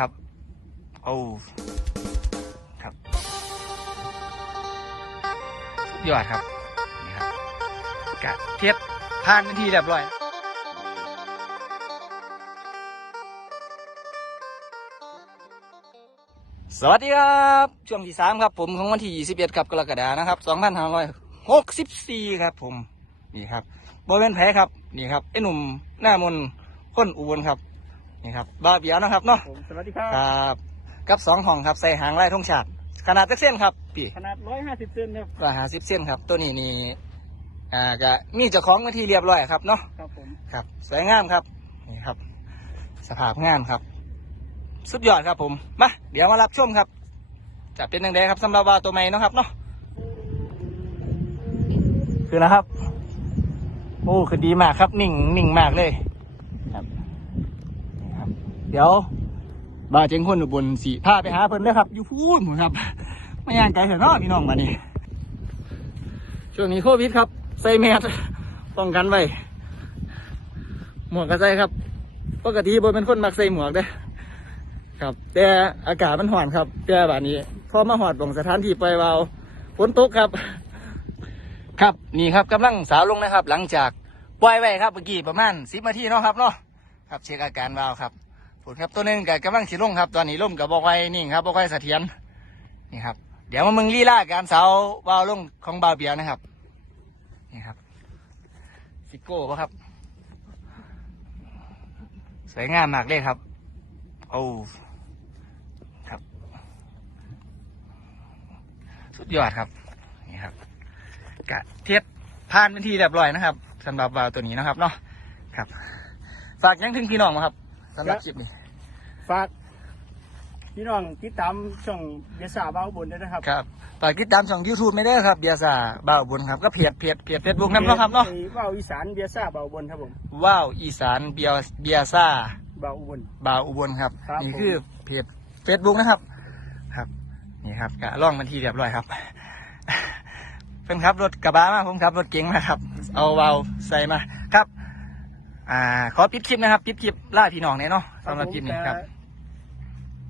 ครับ โอ้ครับสุดยอดครับ นี่ครับกะเทียบผ่านเป็นทีเรียบร้อยสวัสดีครับ ช่วงที่สามครับ ผมของวันที่ 21ครับกรกฎานะครับ2564 ครับ ผม นี่ครับบริเวณแผลครับ นี่ครับไอ้หนุ่มหน้ามนต์ค้นอุบลครับ นี่ครับบาเบียวนะครับเนาะผมสวัสดีครับครับกับสองห้องครับใส่หางไล่ทงชาติขนาดจักเส้นครับพี่ขนาด150เซนครับร้อยห้าสิบเส้นครับ ตัวนี้นี่อ่าก็มีเจ้าของมาที่เรียบร้อยครับเนาะครับผมครับ สวยงามครับนี่ครับ สภาพงามครับ สุดยอดครับผมมาเดี๋ยวมารับชมครับ จะเป็นยังไงครับสำหรับวาวตัวใหม่เนาะครับเนาะคือนะครับ โอ้คือดีมากครับนิ่งนิ่งมากเลยครับนี่ครับเดี๋ยวบาเจงคนอุบลสีพาไปหาเพิ่นเด้ครับ อยู่พูดหมครับ ไม่ย่างไกลเถอะเนาะพี่น้องมานี่ช่วงนี้โควิดครับ ใส่แมสป้องกันไว้หมวกกระใส่ครับ ปกติบนเป็นคนมักใส่หมวกเด้ครับ แต่อากาศมันห่อนครับ แต่แบบนี้พอมาหอดบ่งสถานที่ปล่อยวาวฝนตกครับ ครับนี่ครับกำลังสาวลงนะครับ หลังจากปล่อยไว้ครับเมื่อกี้ประมาณสิบนาทีเนาะครับเนาะครับเช็คอาการวาวครับ ผลครับตัวหนึ่งกับกำลังสิลงครับ ตอนนี้ล่มกับบอกไว้นิ่งครับบอกไว้เสถียรนี่ครับ เดี๋ยวมามึงลีลาการเสาวาวลงของบาวเบียนะครับนี่ครับซิโก้ปะครับ สวยงามมากเลยครับโอ้ครับ สุดยอดครับนี่ครับกะเทียบผ่านเป็นที่เรียบร้อยนะครับสำหรับวาวตัวนี้นะครับเนาะครับ ฝากยังถึงพี่น้องมาครับ สำหรับคลิปนี้ฝากพี่น้องติดตามช่องเบสาบ้าวบนด้วยนะครับครับฝากติดตามช่อง YouTube ไม่ได้อครับเบียร์ซาบ่าวบุญครับก็เพจเพจเพจเฟซบุ๊กนั่นเนาะครับเนาะไอ้ว่าวอีสานเบสาบ้าวบนครับผมว้าวอีสานเบียร์เบียร์ซาบ้าวอุบลบ่าวอุบลครับครับนี่ผมคือเพจเฟซบุ๊กนะครับ ครับนี่ครับกะล่องมันทีเรียบร้อยครับเพิ่นครับรถกระบะมาผมขับรถเก๋งมาครับ เอาวาล์วใส่มาครับ อ่า ขอปิดคลิปนะครับ ปิดคลิปล่าพี่น้องเนี่ยเนาะสำหรับคลิปนี้ครับ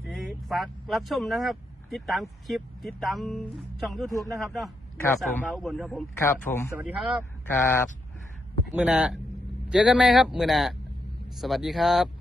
ที่ฝากรับชมนะครับ ติดตามคลิปติดตามช่อง YouTube นะครับเนาะครับเสาผมบ้าวอุบลครับผม ครับผม สวัสดีครับ ครับ มือหนาเจอกันไหมครับ มือหนาสวัสดีครับ